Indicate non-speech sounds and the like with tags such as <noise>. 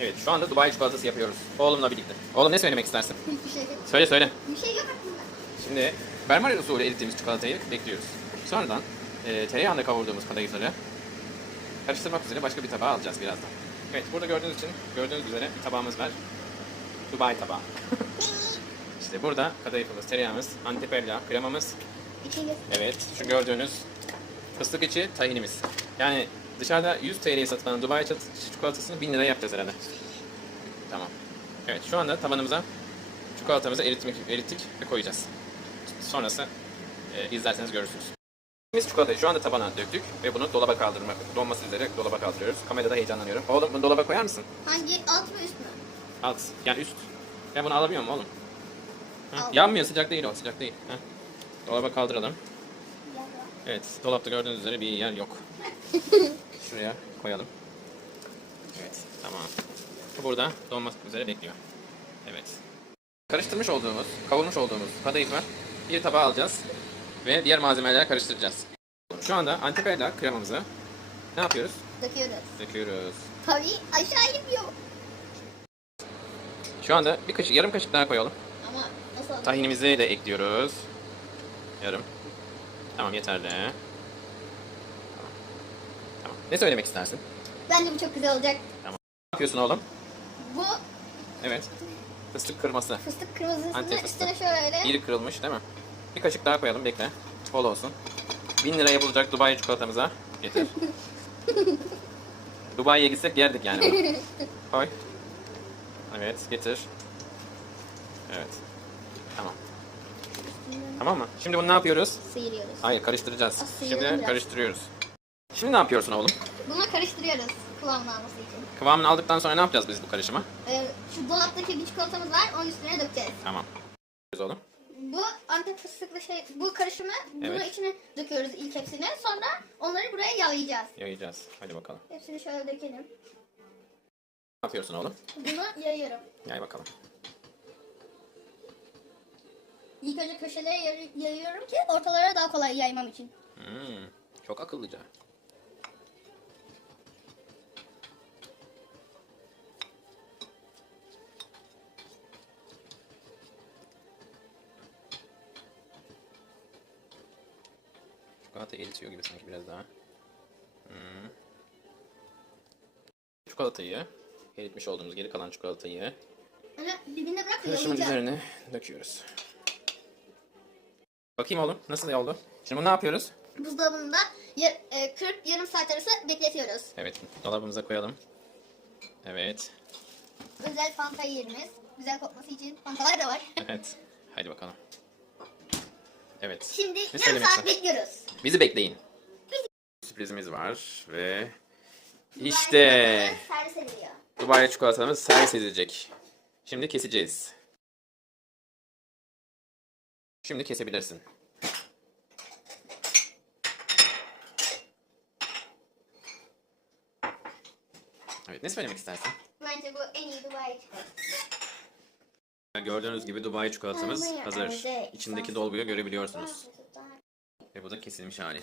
Evet şu anda Dubai çikolatası yapıyoruz. Oğlumla birlikte. Oğlum ne söylemek istersin? Hiçbir şey yok. Söyle söyle. Bir şey yok aklımda. Şimdi Bermari usulü erittiğimiz çikolatayı bekliyoruz. Sonradan e, tereyağında kavurduğumuz kadayıfları karıştırmak üzere başka bir tabağa alacağız birazdan. Evet burada gördüğünüz için gördüğünüz üzere bir tabağımız var. Dubai tabağı. <laughs> işte burada kadayıfımız, tereyağımız, antepella, kremamız. İçinde. Evet şu gördüğünüz fıstık içi tahinimiz. Yani dışarıda 100 TL'ye satılan Dubai çikolatasını 1000 liraya yapacağız herhalde. Tamam. Evet şu anda tabanımıza çikolatamızı eritmek, erittik ve koyacağız. Sonrası e, izlerseniz görürsünüz. Biz çikolatayı şu anda tabana döktük ve bunu dolaba kaldırmak, donması üzere dolaba kaldırıyoruz. Kamerada heyecanlanıyorum. Oğlum bunu dolaba koyar mısın? Hangi alt mı üst mü? Alt, yani üst. Ben bunu alabiliyor muyum oğlum? Hı? Al. Yanmıyor, sıcak değil o, sıcak değil. Heh. Dolaba kaldıralım. Evet, dolapta gördüğünüz üzere bir yer yok. <laughs> Şuraya koyalım. Evet, tamam. Bu burada donmak üzere bekliyor. Evet. Karıştırmış olduğumuz, kavurmuş olduğumuz kadayıfı bir tabağa alacağız ve diğer malzemelerle karıştıracağız. Şu anda antepella kremamızı ne yapıyoruz? Döküyoruz. Döküyoruz. Tabii aşağı iniyor. Şu anda bir kaşık, yarım kaşık daha koyalım. Ama nasıl? Tahinimizi de ekliyoruz. Yarım. Tamam yeterli. Tamam. Tamam. Ne söylemek istersin? Bence bu çok güzel olacak. Ne yapıyorsun oğlum? Bu Evet. Fıstık kırması. fıstık kırmızısını Antep üstüne şöyle. İri kırılmış değil mi? Bir kaşık daha koyalım bekle. Bol olsun. 1000 liraya bulacak Dubai çikolatamıza. Getir. <laughs> Dubai'ye gitsek yerdik yani. bunu. <laughs> Koy. Evet getir. Evet. Tamam. Tamam mı? Şimdi bunu ne yapıyoruz? Sıyırıyoruz. Hayır karıştıracağız. Sıyıralım Şimdi karıştırıyoruz. Şimdi ne yapıyorsun oğlum? Bunu karıştırıyoruz kıvamını alması için. Kıvamını aldıktan sonra ne yapacağız biz bu karışımı? Ee, şu dolaptaki bir çikolatamız var. Onun üstüne dökeceğiz. Tamam. Oğlum. Bu antep fıstıklı şey, bu karışımı bunun Evet. içine döküyoruz ilk hepsini. Sonra onları buraya yayacağız. Yayacağız. Hadi bakalım. Hepsini şöyle dökelim. Ne yapıyorsun oğlum? Bunu yayıyorum. Yay bakalım. İlk önce köşelere yay- yayıyorum ki ortalara daha kolay yaymam için. Hmm, çok akıllıca. Çikolata eritiyor gibi sanki biraz daha. Hmm. Çikolatayı, eritmiş olduğumuz geri kalan çikolatayı Öyle dibinde bırak karışımın üzerine döküyoruz. Bakayım oğlum nasıl oldu? Şimdi bunu ne yapıyoruz? Buzdolabında ya- e, 40 yarım saat arası bekletiyoruz. Evet, dolabımıza koyalım. Evet, Özel fanta yerimiz. Güzel kokması için fantalar da var. evet. Hadi bakalım. Evet. Şimdi Ne yarım söylemek saat istersin? bekliyoruz. Bizi bekleyin. Sürprizimiz var ve işte. Dubai çikolatamız servis edilecek. Şimdi keseceğiz. Şimdi kesebilirsin. Evet, ne söylemek istersin? Bence bu en iyi Dubai çikolatası. Gördüğünüz gibi Dubai çikolatamız hazır. İçindeki dolguyu görebiliyorsunuz. Ve bu da kesilmiş hali.